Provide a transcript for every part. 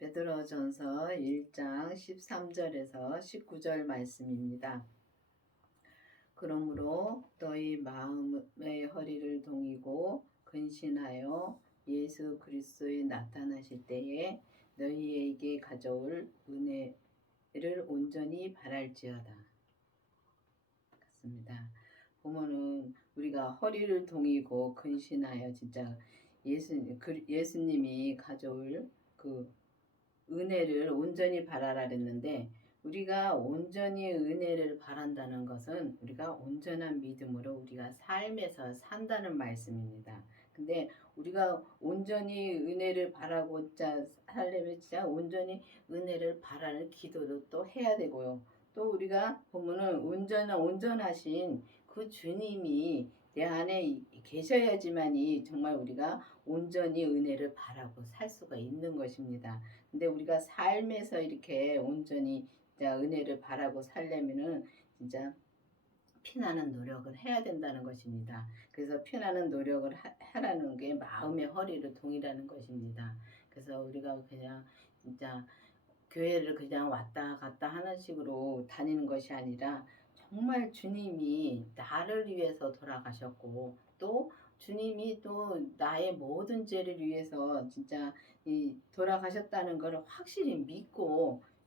베드로전서 1장 13절에서 19절 말씀입니다. 그러므로 너희 마음의 허리를 동이고 근신하여 예수 그리스도의 나타나실 때에 너희에게 가져올 은혜를 온전히 바랄지어다. 같습니다. 보면은 우리가 허리를 동이고 근신하여 진짜 예수님이 가져올 그 은혜를 온전히 바라라 그랬는데, 우리가 온전히 은혜를 바란다는 것은 우리가 온전한 믿음으로 우리가 삶에서 산다는 말씀입니다. 근데 우리가 온전히 은혜를 바라고자 하려면 진짜 온전히 은혜를 바라는 기도도 또 해야 되고요. 또 우리가 보면은 온전하신 그 주님이 내 안에 계셔야지만이 정말 우리가 온전히 은혜를 바라고 살 수가 있는 것입니다. 근데 우리가 삶에서 이렇게 온전히 진짜 은혜를 바라고 살려면은 진짜 피나는 노력을 해야 된다는 것입니다. 그래서 피나는 노력을 하라는 게 마음의 허리를 동이라는 것입니다. 그래서 우리가 그냥 진짜 교회를 그냥 왔다 갔다 하는 식으로 다니는 것이 아니라 정말 주님이 나를 위해서 돌아가셨고, 또 주님이 또 나의 모든 죄를 위해서 진짜 돌아가셨다는 것을 확실히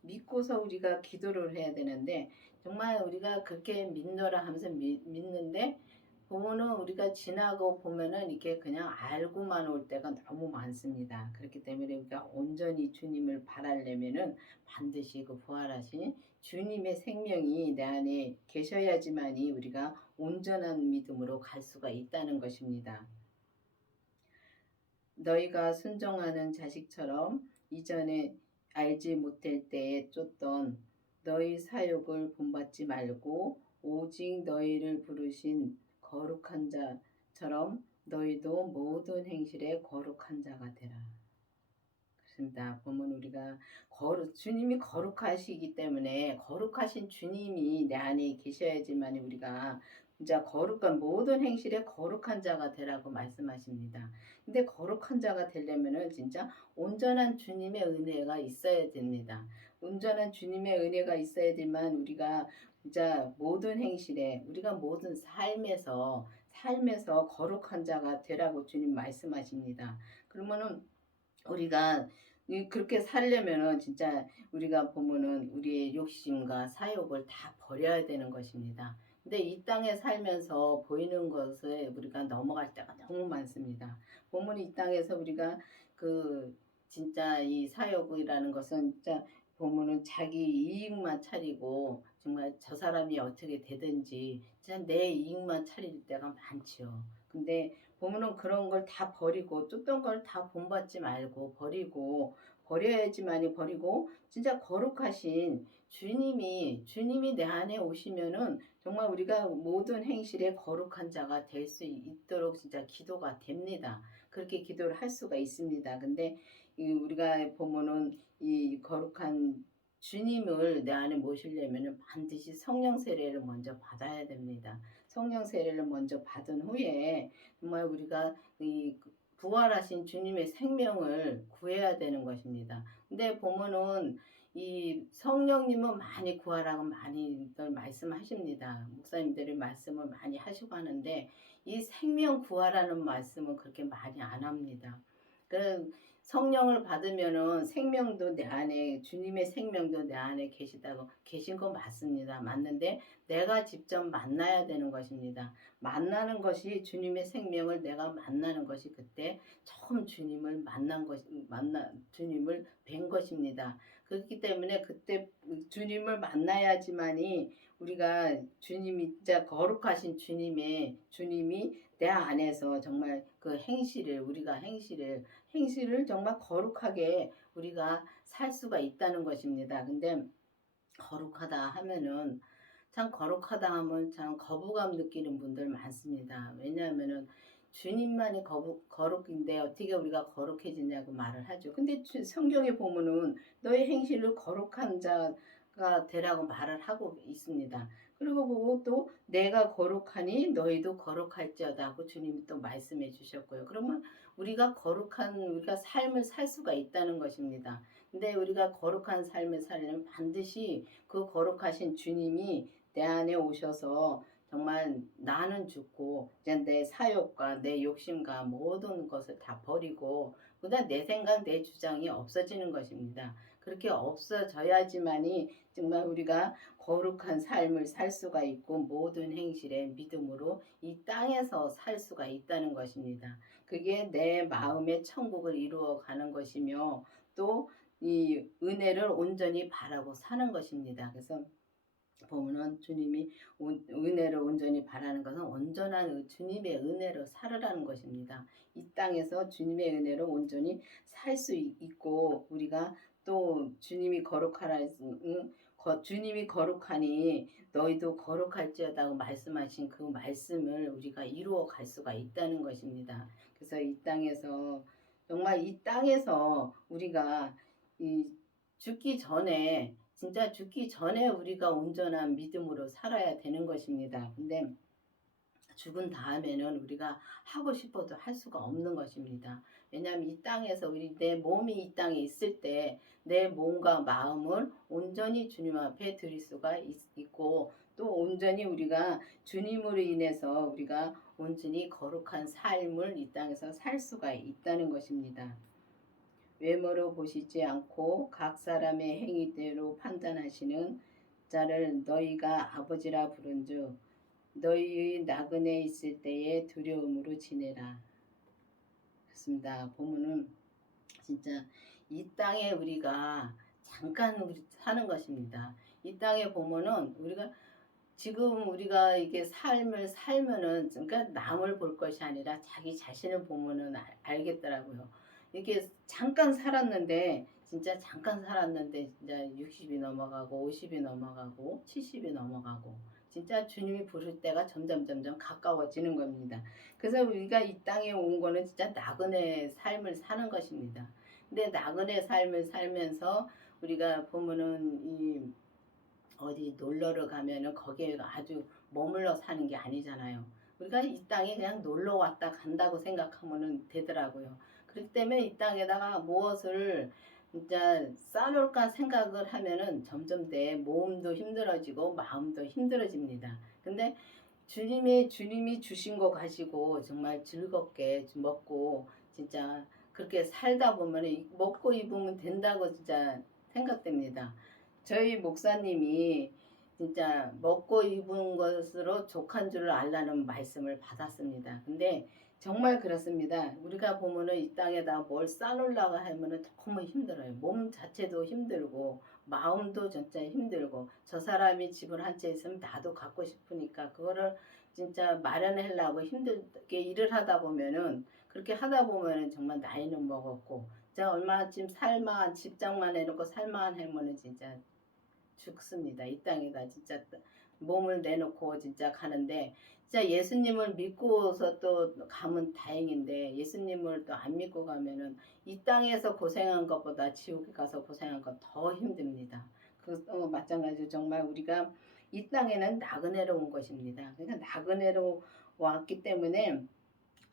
믿고서 우리가 기도를 해야 되는데, 정말 우리가 그렇게 믿노라 하면서 믿는데 보면은 우리가 지나고 보면은 이렇게 그냥 알고만 올 때가 너무 많습니다. 그렇기 때문에 우리가 온전히 주님을 바라려면은 반드시 그 부활하신 주님의 생명이 내 안에 계셔야지만이 우리가 온전한 믿음으로 갈 수가 있다는 것입니다. 너희가 순종하는 자식처럼 이전에 알지 못할 때에 쫓던 너희 사욕을 본받지 말고 오직 너희를 부르신 거룩한 자처럼 너희도 모든 행실에 거룩한 자가 되라. 그렇습니다. 보면 우리가 주님이 거룩하시기 때문에 거룩하신 주님이 내 안에 계셔야지만 우리가 진짜 거룩한 모든 행실에 거룩한 자가 되라고 말씀하십니다. 근데 거룩한 자가 되려면은 진짜 온전한 주님의 은혜가 있어야 됩니다. 온전한 주님의 은혜가 있어야 되만 우리가 진짜 모든 행실에 우리가 모든 삶에서 거룩한 자가 되라고 주님 말씀하십니다. 그러면은 우리가 그렇게 살려면은 진짜 우리가 보면은 우리의 욕심과 사욕을 다 버려야 되는 것입니다. 근데 이 땅에 살면서 보이는 것에 우리가 넘어갈 때가 너무 많습니다. 보면 이 땅에서 우리가 그 진짜 이 사욕이라는 것은 진짜 보면은 자기 이익만 차리고 정말 저 사람이 어떻게 되든지 진짜 내 이익만 차릴 때가 많지요. 근데 보면은 그런 걸 다 버리고 쫓던 걸 다 본받지 말고 버려야지만이 버리고 진짜 거룩하신 주님이 내 안에 오시면은 정말 우리가 모든 행실에 거룩한 자가 될 수 있도록 진짜 기도가 됩니다. 그렇게 기도를 할 수가 있습니다. 근데 우리가 보면은 이 거룩한 주님을 내 안에 모시려면은 반드시 성령 세례를 먼저 받아야 됩니다. 성령 세례를 먼저 받은 후에 정말 우리가 이 부활하신 주님의 생명을 구해야 되는 것입니다. 근데 보면은 이 성령님은 많이 구하라고 많이들 말씀하십니다. 목사님들이 말씀을 많이 하시고 하는데 이 생명 구하라는 말씀은 그렇게 많이 안 합니다. 그 성령을 받으면은 생명도 내 안에 주님의 생명도 내 안에 계신 거 맞습니다. 맞는데 내가 직접 만나야 되는 것입니다. 만나는 것이 주님의 생명을 내가 만나는 것이 그때 처음 주님을 주님을 뵌 것입니다. 그렇기 때문에 그때 주님을 만나야지만이 우리가 주님이 진짜 거룩하신 주님이 내 안에서 정말 그 우리가 행실을 정말 거룩하게 우리가 살 수가 있다는 것입니다. 근데 거룩하다 하면은 참 거룩하다 하면 참 거부감 느끼는 분들 많습니다. 왜냐하면은 주님만이 거룩인데 어떻게 우리가 거룩해지냐고 말을 하죠. 근데 성경에 보면은 너의 행실로 거룩한 자가 되라고 말을 하고 있습니다. 그리고 보고 또 내가 거룩하니 너희도 거룩할지어다 하고 주님이 또 말씀해 주셨고요. 그러면 우리가 거룩한 우리가 삶을 살 수가 있다는 것입니다. 근데 우리가 거룩한 삶을 살려면 반드시 그 거룩하신 주님이 내 안에 오셔서 정말 나는 죽고 이제 내 사욕과 내 욕심과 모든 것을 다 버리고 그다음 내 생각 내 주장이 없어지는 것입니다. 그렇게 없어져야지만이 정말 우리가 거룩한 삶을 살 수가 있고 모든 행실에 믿음으로 이 땅에서 살 수가 있다는 것입니다. 그게 내 마음의 천국을 이루어 가는 것이며 또 이 은혜를 온전히 바라고 사는 것입니다. 그래서 보면은 주님이 은혜를 온전히 바라는 것은 온전한 주님의 은혜로 살으라는 것입니다. 이 땅에서 주님의 은혜로 온전히 살 수 있고 우리가 또 주님이 거룩하라 주님이 거룩하니 너희도 거룩할지어다고 말씀하신 그 말씀을 우리가 이루어 갈 수가 있다는 것입니다. 그래서 이 땅에서 정말 이 땅에서 우리가 이 죽기 전에 진짜 죽기 전에 우리가 온전한 믿음으로 살아야 되는 것입니다. 근데 죽은 다음에는 우리가 하고 싶어도 할 수가 없는 것입니다. 왜냐하면 이 땅에서 내 몸이 이 땅에 있을 때 내 몸과 마음을 온전히 주님 앞에 드릴 수가 있고 또 온전히 우리가 주님으로 인해서 우리가 온전히 거룩한 삶을 이 땅에서 살 수가 있다는 것입니다. 외모로 보시지 않고 각 사람의 행위대로 판단하시는 자를 너희가 아버지라 부른즉 너희의 나그네 있을 때에 두려움으로 지내라. 그렇습니다. 보면은 진짜 이 땅에 우리가 잠깐 우리 사는 것입니다. 이 땅에 보면은 우리가 지금 우리가 이게 삶을 살면은 그러니까 남을 볼 것이 아니라 자기 자신을 보면은 알겠더라고요. 이게 잠깐 살았는데 진짜 잠깐 살았는데 진짜 60이 넘어가고 50이 넘어가고 70이 넘어가고 진짜 주님이 부를 때가 점점 가까워지는 겁니다. 그래서 우리가 이 땅에 온 거는 진짜 나그네 삶을 사는 것입니다. 근데 나그네 삶을 살면서 우리가 보면은 이 어디 놀러를 가면은 거기에 아주 머물러 사는 게 아니잖아요. 우리가 이 땅에 그냥 놀러 왔다 간다고 생각하면은 되더라고요. 그렇기 때문에 이 땅에다가 무엇을 진짜 쌓아놓을까 생각을 하면은 점점 내 몸도 힘들어지고 마음도 힘들어집니다. 근데 주님이 주신 거 가지고 정말 즐겁게 먹고 진짜 그렇게 살다 보면은 먹고 입으면 된다고 진짜 생각됩니다. 저희 목사님이 진짜 먹고 입은 것으로 족한 줄을 알라는 말씀을 받았습니다. 근데 정말 그렇습니다. 우리가 보면은 이 땅에다 뭘 쌓으려고 하면은 너무 힘들어요. 몸 자체도 힘들고 마음도 진짜 힘들고 저 사람이 집을 한 채 있으면 나도 갖고 싶으니까 그거를 진짜 마련하려고 힘들게 일을 하다 보면은 그렇게 하다 보면은 정말 나이는 먹었고 진짜 얼마쯤 살만 집장만 해놓고 살만 하면은 진짜 죽습니다. 이 땅에다 진짜 몸을 내놓고 진짜 가는데 진짜 예수님을 믿고서 또 가면 다행인데 예수님을 또 안 믿고 가면은 이 땅에서 고생한 것보다 지옥에 가서 고생한 것 더 힘듭니다. 마찬가지로 정말 우리가 이 땅에는 나그네로 온 것입니다. 그러니까 나그네로 왔기 때문에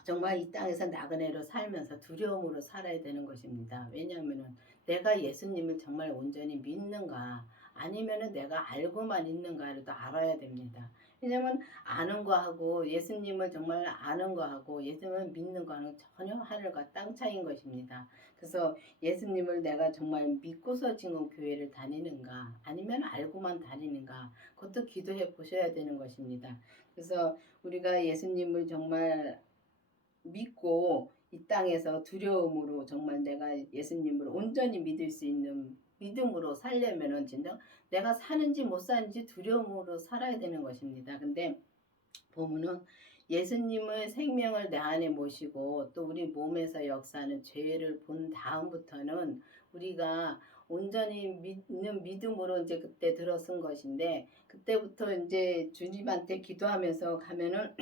정말 이 땅에서 나그네로 살면서 두려움으로 살아야 되는 것입니다. 왜냐하면은 내가 예수님을 정말 온전히 믿는가 아니면은 내가 알고만 있는가를 또 알아야 됩니다. 왜냐하면 아는 거하고 예수님을 정말 아는 거하고 예수님을 믿는 거는 전혀 하늘과 땅 차이인 것입니다. 그래서 예수님을 내가 정말 믿고서 지금 교회를 다니는가 아니면 알고만 다니는가 그것도 기도해 보셔야 되는 것입니다. 그래서 우리가 예수님을 정말 믿고 이 땅에서 두려움으로 정말 내가 예수님을 온전히 믿을 수 있는 믿음으로 살려면은 진짜 내가 사는지 못 사는지 두려움으로 살아야 되는 것입니다. 근데 보면은 예수님의 생명을 내 안에 모시고 또 우리 몸에서 역사하는 죄를 본 다음부터는 우리가 온전히 믿는 믿음으로 이제 그때 들어선 것인데 그때부터 이제 주님한테 기도하면서 가면은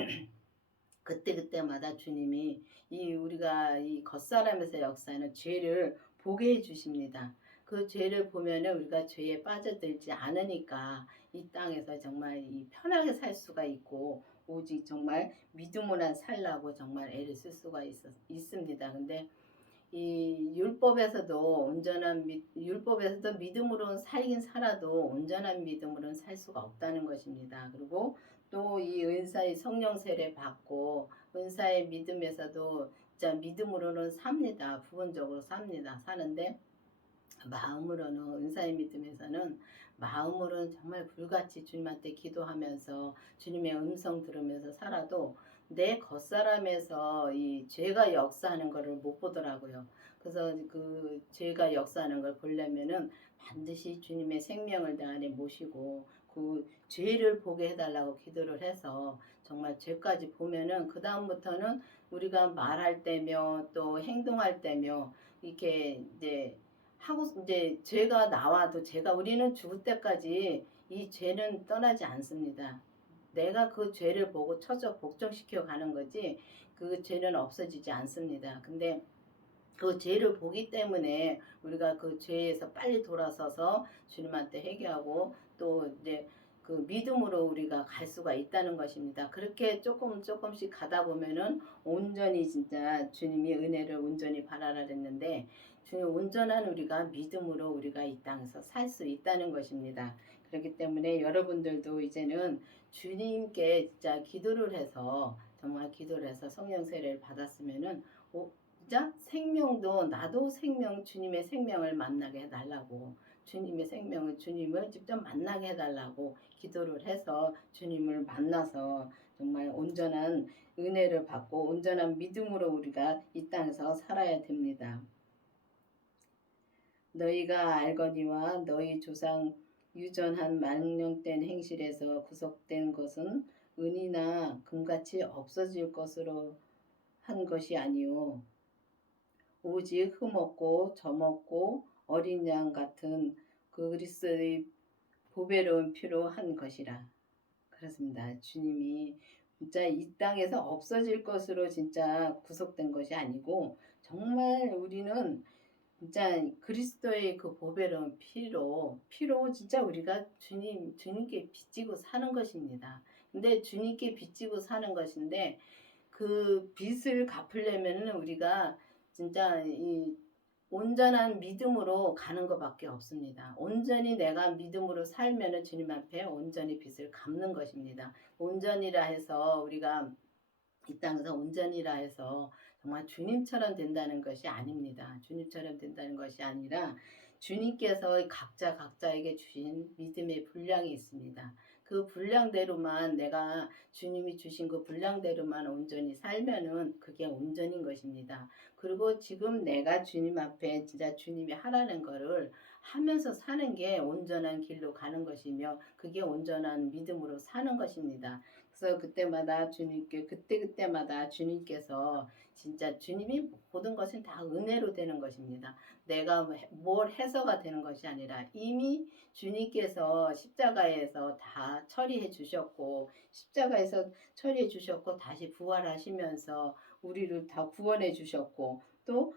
그때그때마다 주님이 이 우리가 이 겉사람에서 역사하는 죄를 보게 해 주십니다. 그 죄를 보면은 우리가 죄에 빠져들지 않으니까 이 땅에서 정말 이 편하게 살 수가 있고 오직 정말 믿음으로만 살라고 정말 애를 쓸 수가 있습니다. 근데 이 율법에서도 믿음으로는 살긴 살아도 온전한 믿음으로는 살 수가 없다는 것입니다. 그리고 또 이 은사의 성령 세례 받고 은사의 믿음에서도 진짜 믿음으로는 삽니다. 부분적으로 삽니다. 사는데 마음으로는 은사의 믿음에서는 마음으로는 정말 불같이 주님한테 기도하면서 주님의 음성 들으면서 살아도 내 겉사람에서 이 죄가 역사하는 것을 못 보더라고요. 그래서 그 죄가 역사하는 걸 보려면은 반드시 주님의 생명을 내 안에 모시고 그 죄를 보게 해달라고 기도를 해서 정말 죄까지 보면은 그 다음부터는 우리가 말할 때며 또 행동할 때며 이렇게 이제 죄가 나와도 우리는 죽을 때까지 이 죄는 떠나지 않습니다. 내가 그 죄를 보고 복종시켜 가는 거지 그 죄는 없어지지 않습니다. 근데 그 죄를 보기 때문에 우리가 그 죄에서 빨리 돌아서서 주님한테 회개하고 또 이제 그 믿음으로 우리가 갈 수가 있다는 것입니다. 그렇게 조금씩 가다 보면은 온전히 진짜 주님이 은혜를 온전히 바라라 그랬는데 주님 온전한 우리가 믿음으로 우리가 이 땅에서 살 수 있다는 것입니다. 그렇기 때문에 여러분들도 이제는 주님께 진짜 기도를 해서 정말 기도를 해서 성령 세례를 받았으면은 진짜 생명도 나도 주님의 생명을 만나게 해달라고 주님을 직접 만나게 해달라고 기도를 해서 주님을 만나서 정말 온전한 은혜를 받고 온전한 믿음으로 우리가 이 땅에서 살아야 됩니다. 너희가 알거니와 너희 조상 유전한 망령된 행실에서 구속된 것은 은이나 금같이 없어질 것으로 한 것이 아니요 오직 흠없고 점없고 어린 양 같은 그 그리스도의 보배로운 피로 한 것이라. 그렇습니다. 주님이 진짜 이 땅에서 없어질 것으로 진짜 구속된 것이 아니고 정말 우리는 진짜 그리스도의 그 보배로운 피로 진짜 우리가 주님께 빚지고 사는 것입니다. 근데 주님께 빚지고 사는 것인데 그 빚을 갚으려면은 우리가 진짜 이 온전한 믿음으로 가는 것밖에 없습니다. 온전히 내가 믿음으로 살면은 주님 앞에 온전히 빚을 갚는 것입니다. 온전이라 해서 우리가 이 땅에서 온전이라 해서 정말 주님처럼 된다는 것이 아닙니다. 주님처럼 된다는 것이 아니라 주님께서 각자에게 주신 믿음의 분량이 있습니다. 그 분량대로만 내가 주님이 주신 그 분량대로만 온전히 살면은 그게 온전인 것입니다. 그리고 지금 내가 주님 앞에 진짜 주님이 하라는 거를 하면서 사는 게 온전한 길로 가는 것이며 그게 온전한 믿음으로 사는 것입니다. 그래서 그때마다 주님께서 진짜 주님이 모든 것은 다 은혜로 되는 것입니다. 내가 뭘 해서가 되는 것이 아니라 이미 주님께서 십자가에서 다 처리해 주셨고 다시 부활하시면서 우리를 다 구원해 주셨고 또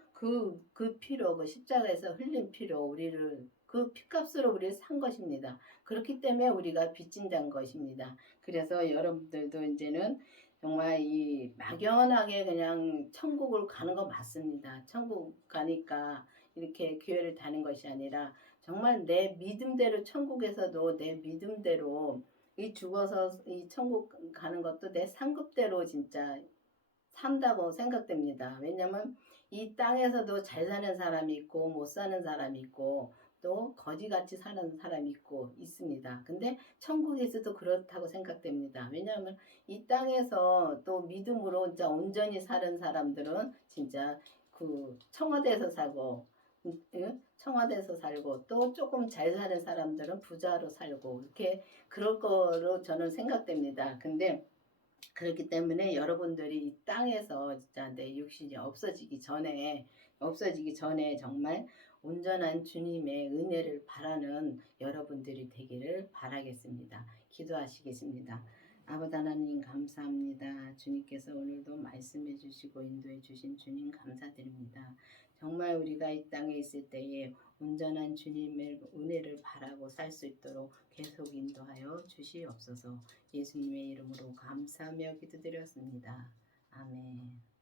그 피로 그 십자가에서 흘린 피로 우리를 그 피값으로 우리를 산 것입니다. 그렇기 때문에 우리가 빚진다는 것입니다. 그래서 여러분들도 이제는 정말 이 막연하게 그냥 천국을 가는 거 맞습니다. 천국 가니까 이렇게 교회를 다닌 것이 아니라 정말 내 믿음대로 천국에서도 내 믿음대로 이 죽어서 이 천국 가는 것도 내 상급대로 진짜 산다고 생각됩니다. 왜냐면 이 땅에서도 잘 사는 사람이 있고 못 사는 사람이 있고 또 거지같이 사는 사람이 있습니다. 근데 천국에서도 그렇다고 생각됩니다. 왜냐하면 이 땅에서 또 믿음으로 진짜 온전히 사는 사람들은 진짜 그 청와대에서 살고 또 조금 잘 사는 사람들은 부자로 살고 이렇게 그럴 거로 저는 생각됩니다. 근데 그렇기 때문에 여러분들이 이 땅에서 진짜 내 육신이 없어지기 전에 정말 온전한 주님의 은혜를 바라는 여러분들이 되기를 바라겠습니다. 기도하시겠습니다. 아버지 하나님 감사합니다. 주님께서 오늘도 말씀해 주시고 인도해 주신 주님 감사드립니다. 정말 우리가 이 땅에 있을 때에 온전한 주님의 은혜를 바라고 살 수 있도록 계속 인도하여 주시옵소서. 예수님의 이름으로 감사하며 기도드렸습니다. 아멘.